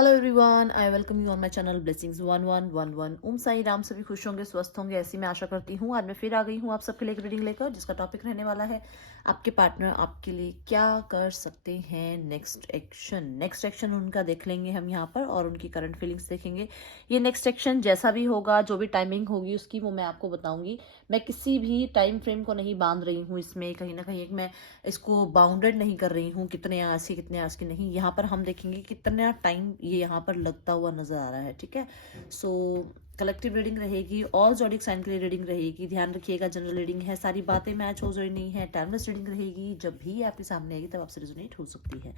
Hello everyone, I welcome you on my channel blessings 1111। ओम साई राम। सभी खुश होंगे, स्वस्थ होंगे, ऐसी मैं आशा करती हूँ। आज मैं फिर आ गई हूँ आप सबके लिए एक रीडिंग लेकर, जिसका टॉपिक रहने वाला है आपके पार्टनर आपके लिए क्या कर सकते हैं। नेक्स्ट एक्शन उनका देख लेंगे हम यहाँ पर, और उनकी करंट फीलिंग्स देखेंगे। ये नेक्स्ट एक्शन जैसा भी होगा, जो भी टाइमिंग होगी उसकी, वो मैं आपको बताऊंगी। मैं किसी भी टाइम फ्रेम को नहीं बांध रही हूँ इसमें, कहीं ना कहीं एक मैं इसको बाउंडेड नहीं कर रही हूँ कितने आवर्स की कितने आवर्स की नहीं। यहाँ पर हम देखेंगे कितना टाइम ये यहाँ पर लगता हुआ नजर आ रहा है। ठीक है, सो कलेक्टिव रीडिंग रहेगी, ऑल ज़ोडिएक साइन के लिए रीडिंग रहेगी। ध्यान रखिएगा, जनरल रीडिंग है, सारी बातें मैच हो रही नहीं है। टाइमलेस रीडिंग रहेगी, जब भी आपके सामने आएगी तब आपसे रिजोनेट हो सकती है।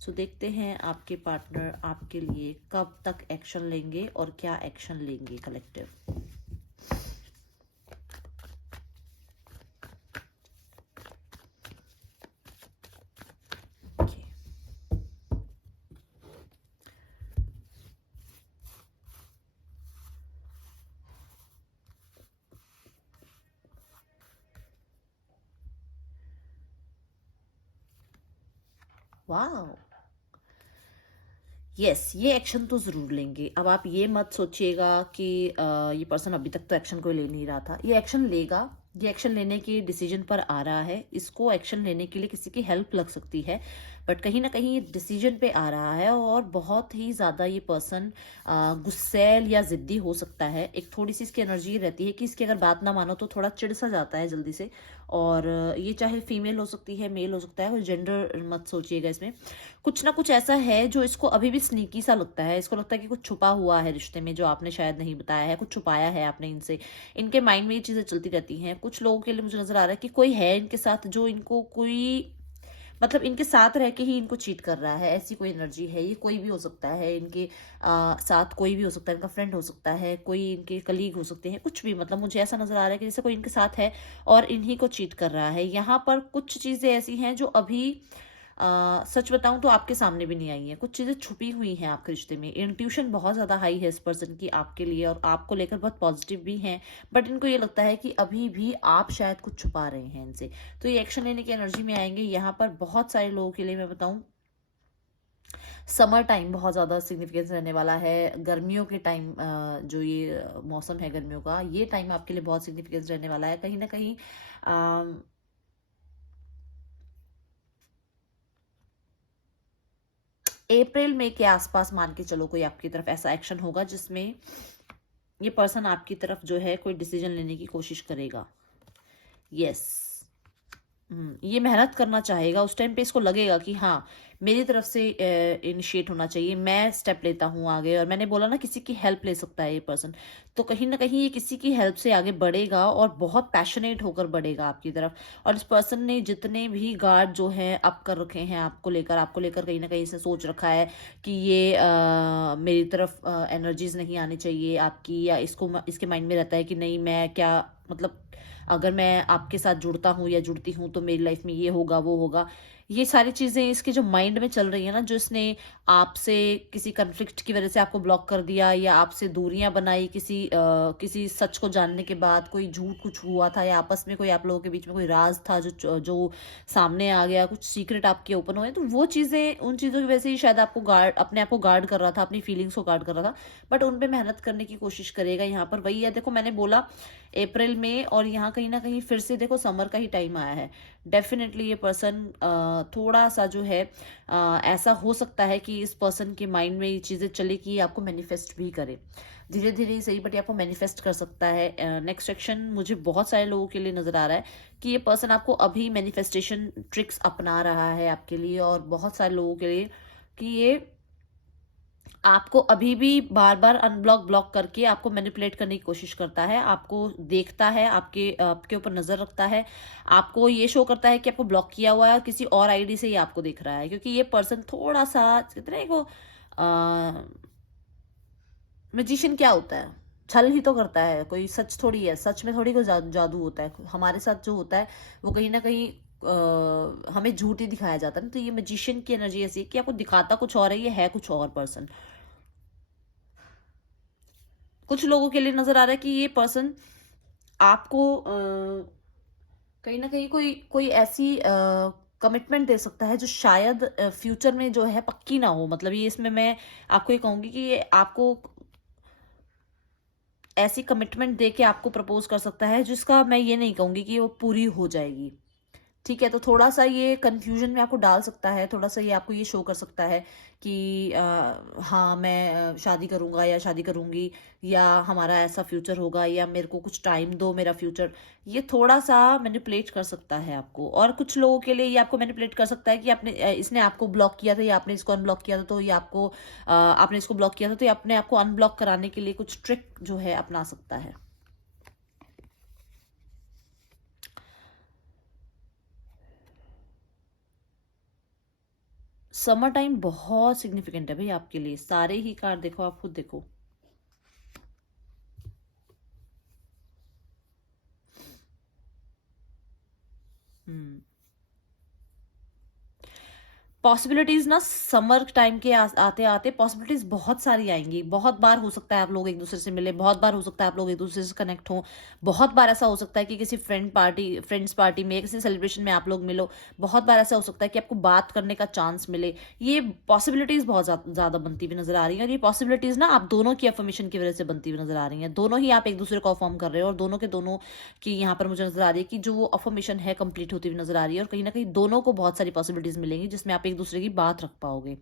सो देखते हैं आपके पार्टनर आपके लिए कब तक एक्शन लेंगे और क्या एक्शन लेंगे कलेक्टिव। वाह, यस, ये एक्शन तो ज़रूर लेंगे। अब आप ये मत सोचिएगा कि ये पर्सन अभी तक तो एक्शन कोई ले नहीं रहा था। ये एक्शन लेगा, ये एक्शन लेने के डिसीजन पर आ रहा है। इसको एक्शन लेने के लिए किसी की हेल्प लग सकती है, बट कहीं ना कहीं ये डिसीजन पे आ रहा है। और बहुत ही ज़्यादा ये पर्सन गुस्सैल या ज़िद्दी हो सकता है। एक थोड़ी सी इसकी एनर्जी रहती है कि इसकी अगर बात ना मानो तो थोड़ा चिढ़ सा जाता है जल्दी से। और ये चाहे फीमेल हो सकती है, मेल हो सकता है, कोई जेंडर मत सोचिएगा इसमें। कुछ ना कुछ ऐसा है जो इसको अभी भी स्नीकी सा लगता है। इसको लगता है कि कुछ छुपा हुआ है रिश्ते में, जो आपने शायद नहीं बताया है, कुछ छुपाया है आपने इनसे। इनके माइंड में ये चीज़ें चलती रहती हैं। कुछ लोगों के लिए मुझे नजर आ रहा है कि कोई है इनके साथ जो इनको कोई, मतलब इनके साथ रह के ही इनको चीट कर रहा है, ऐसी कोई एनर्जी है। ये कोई भी हो सकता है इनके साथ, कोई भी हो सकता है, इनका फ्रेंड हो सकता है, कोई इनके कलीग हो सकते हैं, कुछ भी। मतलब मुझे ऐसा नजर आ रहा है कि जैसे कोई इनके साथ है और इन्हीं को चीट कर रहा है। यहाँ पर कुछ चीजें ऐसी हैं जो अभी सच बताऊं तो आपके सामने भी नहीं आई है। कुछ चीजें छुपी हुई हैं आपके रिश्ते में। इंट्यूशन बहुत ज्यादा हाई है इस पर्सन की आपके लिए, और आपको लेकर बहुत पॉजिटिव भी हैं। बट इनको ये लगता है कि अभी भी आप शायद कुछ छुपा रहे हैं इनसे। तो ये एक्शन लेने की एनर्जी में आएंगे। यहाँ पर बहुत सारे लोगों के लिए मैं बताऊं, समर टाइम बहुत ज़्यादा सिग्निफिकेंस रहने वाला है। गर्मियों के टाइम, जो ये मौसम है गर्मियों का, ये टाइम आपके लिए बहुत सिग्निफिकेंस रहने वाला है। कहीं ना कहीं अप्रैल मई के आसपास मान के चलो, कोई आपकी तरफ ऐसा एक्शन होगा जिसमें ये पर्सन आपकी तरफ जो है कोई डिसीजन लेने की कोशिश करेगा। यस, ये मेहनत करना चाहेगा। उस टाइम पे इसको लगेगा कि हाँ, मेरी तरफ से इनिशिएट होना चाहिए, मैं स्टेप लेता हूँ आगे। और मैंने बोला ना, किसी की हेल्प ले सकता है ये पर्सन। तो कहीं ना कहीं ये किसी की हेल्प से आगे बढ़ेगा और बहुत पैशनेट होकर बढ़ेगा आपकी तरफ। और इस पर्सन ने जितने भी गार्ड जो है अप कर रखे हैं आपको लेकर कहीं ना कहीं से सोच रखा है कि ये मेरी तरफ एनर्जीज नहीं आनी चाहिए आपकी, या इसको इसके माइंड में रहता है कि नहीं, मैं क्या, मतलब अगर मैं आपके साथ जुड़ता हूँ या जुड़ती हूँ तो मेरी लाइफ में ये होगा वो होगा। ये सारी चीज़ें इसके जो माइंड में चल रही है ना, जो इसने आपसे किसी कन्फ्लिक्ट की वजह से आपको ब्लॉक कर दिया, या आपसे दूरियां बनाई किसी सच को जानने के बाद, कोई झूठ कुछ हुआ था, या आपस में कोई आप लोगों के बीच में कोई राज था जो सामने आ गया, कुछ सीक्रेट आपके ओपन हुए, तो वो चीज़ें, उन चीज़ों की वजह से ही शायद आपको अपने आप को गार्ड कर रहा था, अपनी फीलिंग्स को गार्ड कर रहा था। बट उन पे मेहनत करने की कोशिश करेगा। यहाँ पर वही है, देखो मैंने बोला अप्रैल में, और यहाँ कहीं ना कहीं फिर से देखो समर का ही टाइम आया है। डेफिनेटली ये पर्सन थोड़ा सा जो है, ऐसा हो सकता है कि इस पर्सन के माइंड में ये चीज़ें चले कि ये आपको मैनिफेस्ट भी करे, धीरे धीरे ही सही, बट ये आपको मैनिफेस्ट कर सकता है। नेक्स्ट सेक्शन मुझे बहुत सारे लोगों के लिए नजर आ रहा है कि ये पर्सन आपको अभी मैनिफेस्टेशन ट्रिक्स अपना रहा है आपके लिए, और बहुत सारे लोगों के लिए कि ये आपको अभी भी बार बार अनब्लॉक ब्लॉक करके आपको मैनिपुलेट करने की कोशिश करता है। आपको देखता है, आपके आपके ऊपर नजर रखता है, आपको ये शो करता है कि आपको ब्लॉक किया हुआ है, और किसी और आईडी से ही आपको दिख रहा है। क्योंकि ये पर्सन थोड़ा सा, कितना है वो, मैजिशियन क्या होता है, छल ही तो करता है, कोई सच थोड़ी है। सच में थोड़ी कोई जादू होता है। हमारे साथ जो होता है वो कहीं ना कहीं हमें झूठ ही दिखाया जाता है ना। तो ये मैजिशियन की एनर्जी ऐसी है कि आपको दिखाता कुछ और है, ये है कुछ और पर्सन। कुछ लोगों के लिए नजर आ रहा है कि ये पर्सन आपको कहीं ना कहीं कोई कोई ऐसी कमिटमेंट दे सकता है जो शायद फ्यूचर में जो है पक्की ना हो। मतलब ये इसमें मैं आपको ये कहूंगी कि ये आपको ऐसी कमिटमेंट दे के आपको प्रपोज कर सकता है जिसका मैं ये नहीं कहूंगी कि वो पूरी हो जाएगी। ठीक है, तो थोड़ा सा ये कंफ्यूजन में आपको डाल सकता है, थोड़ा सा ये आपको ये शो कर सकता है कि हाँ मैं शादी करूंगा या शादी करूंगी, या हमारा ऐसा फ्यूचर होगा, या मेरे को कुछ टाइम दो मेरा फ्यूचर। ये थोड़ा सा मैनिपुलेट कर सकता है आपको। और कुछ लोगों के लिए ये आपको मैनिपुलेट कर सकता है कि आपने इसने आपको ब्लॉक किया था या आपने इसको अनब्लॉक किया था, तो ये आपको आपने इसको ब्लॉक किया था तो ये अपने आपको अनब्लॉक कराने के लिए कुछ ट्रिक जो है अपना सकता है। समर टाइम बहुत सिग्निफिकेंट है भाई आपके लिए। सारे ही कार्ड देखो, आप खुद देखो। हम्म पॉसिबिलिटीज ना समर टाइम के आते आते पॉसिबिलिटीज बहुत सारी आएंगी। बहुत बार हो सकता है आप लोग एक दूसरे से मिले, बहुत बार हो सकता है आप लोग एक दूसरे से कनेक्ट हो, बहुत बार ऐसा हो सकता है कि किसी फ्रेंड्स पार्टी में, किसी सेलिब्रेशन में आप लोग मिलो, बहुत बार ऐसा हो सकता है कि आपको बात करने का चांस मिले। ये पॉसिबिलिटीज बहुत ज्यादा बनती हुई नजर आ रही है। और ये पॉसिबिलिटीज ना आप दोनों की अफर्मेशन की वजह से बनती हुई नजर आ रही है। दोनों ही आप एक दूसरे को अफर्म कर रहे हो, और दोनों के दोनों की यहाँ पर मुझे नजर आ रही है कि जो वो अफर्मेशन है कंप्लीट होती हुई नजर आ रही है। और कहीं ना कहीं दोनों को बहुत सारी पॉसिबिलिटीज मिलेंगी जिसमें आप एक दूसरे की बात रख पाओगे।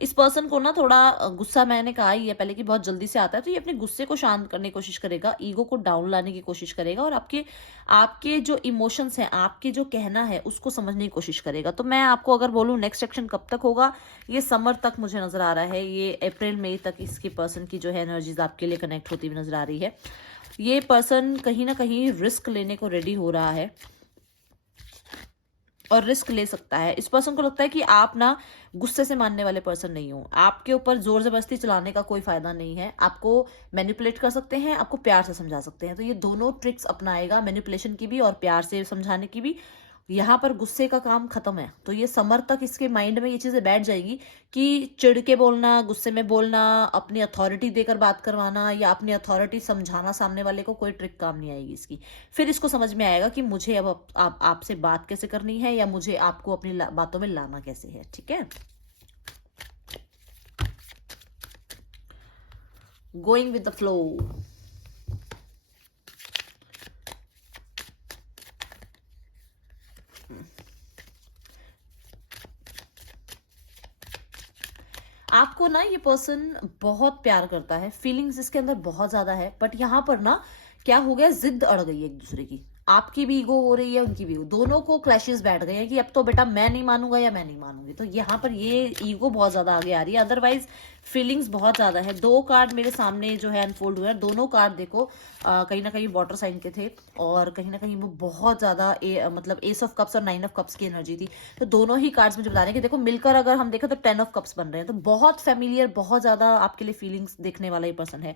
इस पर्सन को ना थोड़ा गुस्सा, मैंने कहा ही है पहले कि बहुत जल्दी से आता है, तो ये अपने गुस्से को शांत करने की कोशिश करेगा, ईगो को डाउन लाने की कोशिश करेगा, और आपके आपके जो इमोशंस हैं, आपके जो कहना है उसको समझने की कोशिश करेगा। तो मैं आपको अगर बोलूं नेक्स्ट एक्शन कब तक होगा, ये समर तक मुझे नजर आ रहा है। ये अप्रैल मई तक इसके पर्सन की जो है एनर्जीज आपके लिए कनेक्ट होती हुई नजर आ रही है। ये पर्सन कहीं ना कहीं रिस्क लेने को रेडी हो रहा है और रिस्क ले सकता है। इस पर्सन को लगता है कि आप ना गुस्से से मानने वाले पर्सन नहीं हो, आपके ऊपर जोर जबरदस्ती चलाने का कोई फायदा नहीं है। आपको मैनिपुलेट कर सकते हैं, आपको प्यार से समझा सकते हैं। तो ये दोनों ट्रिक्स अपनाएगा, मैनिपुलेशन की भी और प्यार से समझाने की भी। यहाँ पर गुस्से का काम खत्म है। तो ये समर तक इसके माइंड में ये चीजें बैठ जाएगी कि चिढ़ के बोलना, गुस्से में बोलना, अपनी अथॉरिटी देकर बात करवाना या अपनी अथॉरिटी समझाना सामने वाले को, कोई ट्रिक काम नहीं आएगी इसकी। फिर इसको समझ में आएगा कि मुझे अब आपसे बात कैसे करनी है, या मुझे आपको अपनी बातों में लाना कैसे है। ठीक है, गोइंग विद द फ्लो। आपको ना ये पर्सन बहुत प्यार करता है, फीलिंग्स इसके अंदर बहुत ज्यादा है। बट यहाँ पर ना क्या हो गया, जिद अड़ गई है एक दूसरे की। आपकी भी ईगो हो रही है, उनकी भी। दोनों को क्लैशेस बैठ गए हैं कि अब तो बेटा मैं नहीं मानूंगा या मैं नहीं मानूंगी। तो यहाँ पर ये ईगो बहुत ज्यादा आगे आ रही है। अदरवाइज फीलिंग्स बहुत ज्यादा है। दो कार्ड मेरे सामने जो है अनफोल्ड हुए हैं। दोनों कार्ड देखो कहीं ना कहीं वाटर साइन के थे, और कहीं ना कहीं वो बहुत ज्यादा मतलब एस ऑफ कप्स और 9 ऑफ कप्स की एनर्जी थी। तो दोनों ही कार्ड्स मुझे बता रहे हैं कि देखो मिलकर अगर हम देखें तो 10 ऑफ कप्स बन रहे हैं। तो बहुत फेमिलियर, बहुत ज्यादा आपके लिए फीलिंग्स देखने वाला ये पर्सन है।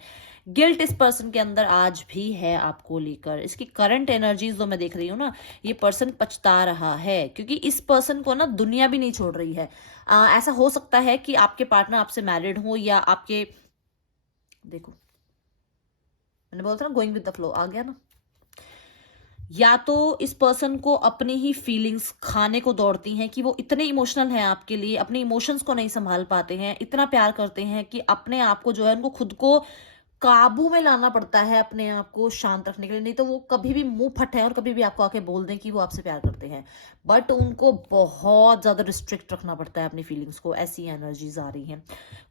गिल्ट इस पर्सन के अंदर आज भी है आपको लेकर। इसकी करंट एनर्जीज जो मैं देख रही हूँ ना, ये पर्सन पछता रहा है, क्योंकि इस पर्सन को ना दुनिया भी नहीं छोड़ रही है। ऐसा हो सकता है कि आपके पार्टनर आपसे मैरिड हो, या आपके, देखो मैंने बोला था ना गोइंग विद द फ्लो, आ गया ना। या तो इस पर्सन को अपनी ही फीलिंग्स खाने को दौड़ती हैं कि वो इतने इमोशनल हैं आपके लिए, अपने इमोशंस को नहीं संभाल पाते हैं, इतना प्यार करते हैं कि अपने आप को जो है उनको खुद को काबू में लाना पड़ता है, अपने आप को शांत रखने के लिए। नहीं तो वो कभी भी मुंह फट है और कभी भी आपको आके बोल दें कि वो आपसे प्यार करते हैं, बट उनको बहुत ज्यादा रिस्ट्रिक्ट रखना पड़ता है अपनी फीलिंग्स को। ऐसी एनर्जीज आ रही हैं।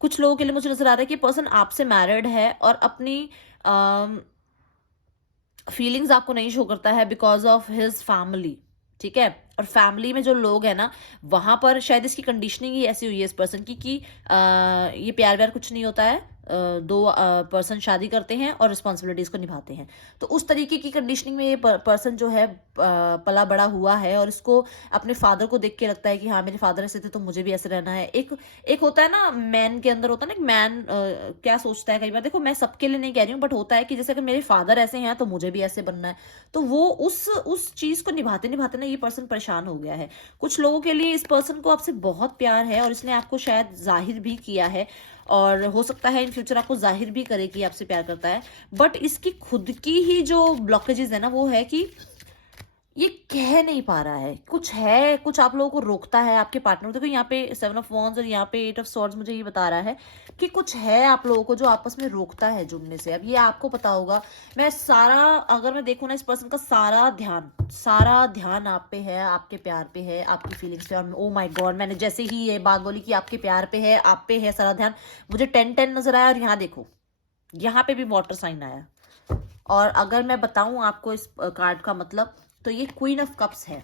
कुछ लोगों के लिए मुझे नजर आ रहा है कि पर्सन आपसे मैरिड है और अपनी फीलिंग्स आपको नहीं शो करता है बिकॉज ऑफ हिज फैमिली। ठीक है, और फैमिली में जो लोग हैं ना, वहां पर शायद इसकी कंडीशनिंग ही ऐसी हुई है इस पर्सन की कि ये प्यार व्यार कुछ नहीं होता है। दो पर्सन शादी करते हैं और रिस्पॉन्सिबिलिटीज को निभाते हैं। तो उस तरीके की कंडीशनिंग में ये पर्सन जो है पला बड़ा हुआ है, और इसको अपने फादर को देख के लगता है कि हाँ मेरे फादर ऐसे थे तो मुझे भी ऐसे रहना है। एक होता है ना मैन के अंदर, होता है ना एक मैन क्या सोचता है कई बार, देखो मैं सबके लिए नहीं कह रही हूँ, बट होता है कि जैसे अगर मेरे फादर ऐसे हैं तो मुझे भी ऐसे बनना है। तो वो उस चीज को निभाते निभाते ना ये पर्सन परेशान हो गया है। कुछ लोगों के लिए इस पर्सन को आपसे बहुत प्यार है, और इसने आपको शायद जाहिर भी किया है, और हो सकता है इन फ्यूचर आपको जाहिर भी करे कि आपसे प्यार करता है। बट इसकी खुद की ही जो ब्लॉकेजेस है ना, वो है कि ये कह नहीं पा रहा है, कुछ है, कुछ आप लोगों को रोकता है आपके पार्टनर। देखो यहाँ पे 7 ऑफ वॉन्ड्स और यहाँ पे 8 ऑफ स्वॉर्ड्स मुझे ये बता रहा है कि कुछ है आप लोगों को जो आपस में रोकता है जुड़ने से। अब ये आपको पता होगा। मैं सारा, अगर मैं देखूँ ना, इस पर्सन का सारा ध्यान आप पे है, आपके प्यार पे है, आपकी फीलिंग्स पे। और ओ माय गॉड, मैंने जैसे ही ये बात बोली कि आपके प्यार पे है, आप पे है सारा ध्यान, मुझे 10-10 नजर आया। और यहाँ देखो, यहाँ पे भी वाटर साइन आया। और अगर मैं बताऊं आपको इस कार्ड का मतलब, तो ये क्वीन ऑफ कप्स है,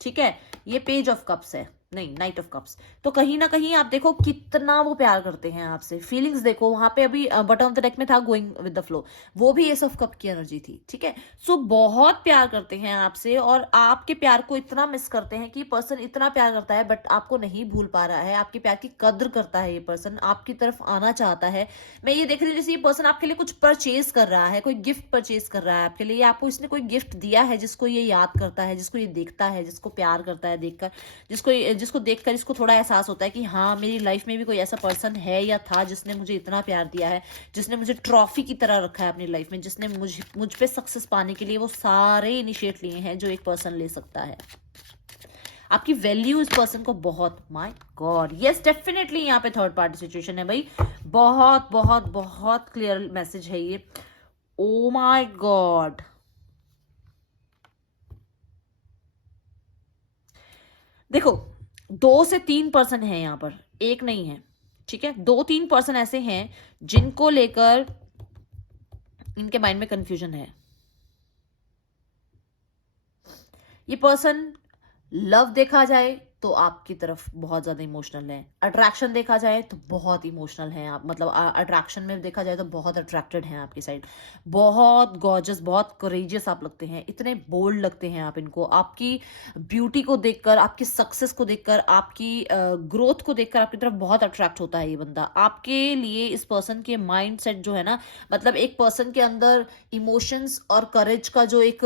ठीक है। ये पेज ऑफ कप्स है, नहीं, नाइट ऑफ कप्स। तो कहीं ना कहीं आप देखो कितना वो प्यार करते हैं आपसे। फीलिंग्स देखो, वहां पे अभी बॉटम ऑफ द डेक में था गोइंग विद द फ्लो, वो भी एस ऑफ कप की एनर्जी थी, ठीक है। सो बहुत प्यार करते हैं आपसे, और आपके प्यार को इतना मिस करते हैं कि पर्सन इतना प्यार करता है बट आपको नहीं भूल पा रहा है। आपके प्यार की कद्र करता है ये पर्सन, आपकी तरफ आना चाहता है। मैं ये देख रही हूँ जैसे ये पर्सन आपके लिए कुछ परचेज कर रहा है, कोई गिफ्ट परचेज कर रहा है आपके लिए, या आपको इसने कोई गिफ्ट दिया है जिसको ये याद करता है, जिसको ये देखता है, जिसको प्यार करता है देखकर, जिसको देखकर इसको थोड़ा एहसास होता है कि हाँ, मेरी लाइफ में भी कोई ऐसा पर्सन है या था जिसने मुझे इतना प्यार दिया है, जिसने मुझे ट्रॉफी की तरह रखा है अपनी लाइफ में, जिसने मुझ पे सक्सेस पाने के लिए वो सारे इनिशिएट लिए हैं जो एक पर्सन ले सकता है। आपकी वैल्यू इस पर्सन को बहुत, माय गॉड, यस डेफिनेटली यहाँ पे थर्ड पार्टी सिचुएशन है भाई। बहुत बहुत बहुत क्लियर मैसेज है ये। ओ माय गॉड, देखो 2 से 3 पर्सन है यहाँ पर, एक नहीं है, ठीक है। 2-3 पर्सन ऐसे हैं जिनको लेकर इनके माइंड में कंफ्यूजन है। ये पर्सन, लव देखा जाए तो आपकी तरफ बहुत ज्यादा इमोशनल है, अट्रैक्शन देखा जाए तो बहुत इमोशनल है आप, मतलब अट्रैक्शन में देखा जाए तो बहुत अट्रैक्टेड हैं आपकी साइड, बहुत गॉर्जस, बहुत कोरेजियस आप लगते हैं, इतने बोल्ड लगते हैं आप इनको। आपकी ब्यूटी को देखकर, आपकी सक्सेस को देखकर, आपकी ग्रोथ को देखकर आपकी तरफ बहुत अट्रैक्ट होता है ये बंदा। आपके लिए इस पर्सन के माइंड सेट जो है ना, मतलब एक पर्सन के अंदर इमोशंस और करेज का जो एक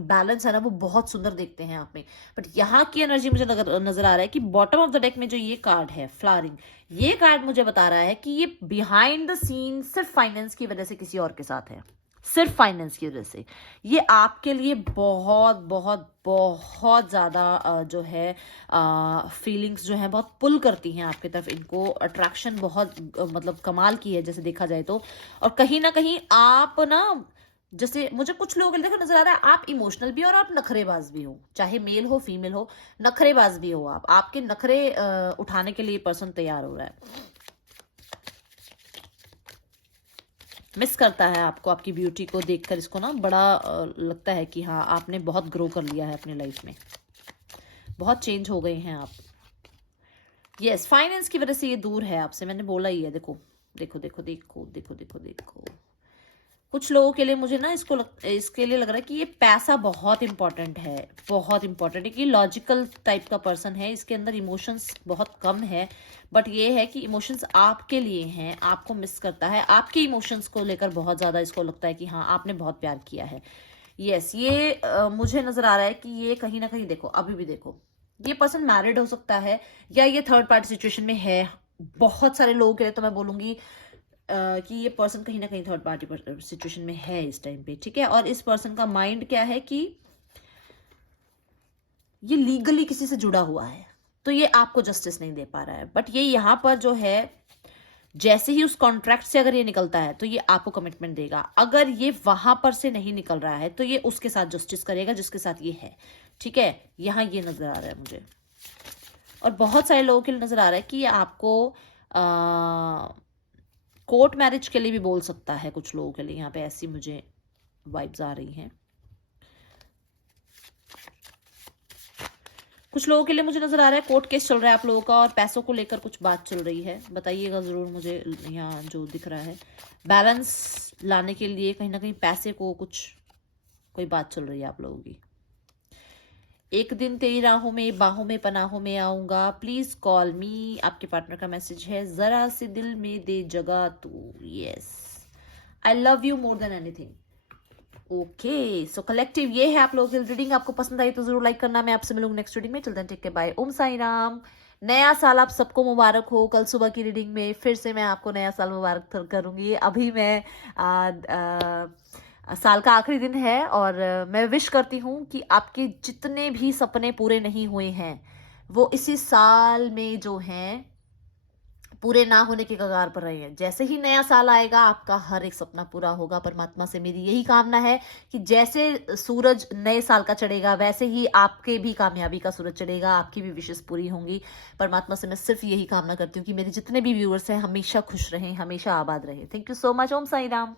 बैलेंस है ना, वो बहुत सुंदर देखते हैं आप में। बट यहाँ की एनर्जी मुझे नजर आ रहा है कि बॉटम ऑफ द डेक में जो ये कार्ड है फ्लावरिंग, ये कार्ड मुझे बता रहा है कि ये बिहाइंड द सीन सिर्फ फाइनेंस की वजह से किसी और के साथ है, सिर्फ फाइनेंस की वजह से। ये आपके लिए बहुत बहुत बहुत ज्यादा जो है फीलिंग्स जो है बहुत पुल करती हैं आपकी तरफ। इनको अट्रैक्शन बहुत मतलब कमाल की है जैसे देखा जाए तो। और कहीं ना कहीं आप ना, जैसे मुझे कुछ लोगों के लिए देखो नजर आ रहा है, आप इमोशनल भी हो और आप नखरेबाज भी हो, चाहे मेल हो फीमेल हो, नखरेबाज भी हो आप। आपके नखरे उठाने के लिए पर्सन तैयार हो रहा है, मिस करता है आपको, आपकी ब्यूटी को देखकर इसको ना बड़ा लगता है कि हाँ, आपने बहुत ग्रो कर लिया है अपनी लाइफ में, बहुत चेंज हो गए हैं आप। यस, फाइनेंस की वजह से ये दूर है आपसे, मैंने बोला ही है। देखो देखो देखो देखो देखो देखो देखो, कुछ लोगों के लिए मुझे ना इसके लिए लग रहा है कि ये पैसा बहुत इंपॉर्टेंट है, बहुत इंपॉर्टेंट है। कि लॉजिकल टाइप का पर्सन है, इसके अंदर इमोशंस बहुत कम है, बट ये है कि इमोशंस आपके लिए हैं, आपको मिस करता है, आपके इमोशंस को लेकर बहुत ज्यादा इसको लगता है कि हाँ, आपने बहुत प्यार किया है। यस, ये मुझे नजर आ रहा है कि ये कहीं ना कहीं, देखो अभी भी देखो, ये पर्सन मैरिड हो सकता है या ये थर्ड पार्टी सिचुएशन में है। बहुत सारे लोगों के लिए तो मैं बोलूंगी कि ये पर्सन कहीं ना कहीं थर्ड पार्टी सिचुएशन में है इस टाइम पे, ठीक है। और इस पर्सन का माइंड क्या है कि ये लीगली किसी से जुड़ा हुआ है, तो ये आपको जस्टिस नहीं दे पा रहा है। बट ये यहाँ पर जो है, जैसे ही उस कॉन्ट्रैक्ट से अगर ये निकलता है तो ये आपको कमिटमेंट देगा। अगर ये वहां पर से नहीं निकल रहा है तो ये उसके साथ जस्टिस करेगा जिसके साथ ये है, ठीक है। यहाँ ये नजर आ रहा है मुझे। और बहुत सारे लोगों के लिए नजर आ रहा है कि ये आपको कोर्ट मैरिज के लिए भी बोल सकता है, कुछ लोगों के लिए यहाँ पे ऐसी मुझे वाइब्स आ रही हैं। कुछ लोगों के लिए मुझे नजर आ रहा है कोर्ट केस चल रहा है आप लोगों का, और पैसों को लेकर कुछ बात चल रही है, बताइएगा जरूर मुझे। यहाँ जो दिख रहा है, बैलेंस लाने के लिए कहीं ना कहीं पैसे को कुछ, कोई बात चल रही है आप लोगों की। एक दिन तेरी राहों में बाहों में पनाहों में आऊंगा, प्लीज कॉल मी, आपके पार्टनर का मैसेज है। जरा से दिल में दे जगह तू, yes, I love you more than anything. Okay, so collective ये है आप लोगों की रीडिंग। आपको पसंद आई तो जरूर लाइक करना। मैं आपसे मिलूंगी नेक्स्ट रीडिंग में। चलते हैं, टेक केयर, बाय, ओम साई राम। नया साल आप सबको मुबारक हो। कल सुबह की रीडिंग में फिर से मैं आपको नया साल मुबारक करूंगी। अभी मैं साल का आखिरी दिन है और मैं विश करती हूँ कि आपके जितने भी सपने पूरे नहीं हुए हैं वो इसी साल में जो हैं पूरे ना होने के कगार पर रहे हैं। जैसे ही नया साल आएगा आपका हर एक सपना पूरा होगा। परमात्मा से मेरी यही कामना है कि जैसे सूरज नए साल का चढ़ेगा वैसे ही आपके भी कामयाबी का सूरज चढ़ेगा, आपकी भी विशेष पूरी होंगी। परमात्मा से मैं सिर्फ यही कामना करती हूँ कि मेरे जितने भी व्यूअर्स हैं हमेशा खुश रहें, हमेशा आबाद रहें। Thank you so much. Om Sai Ram.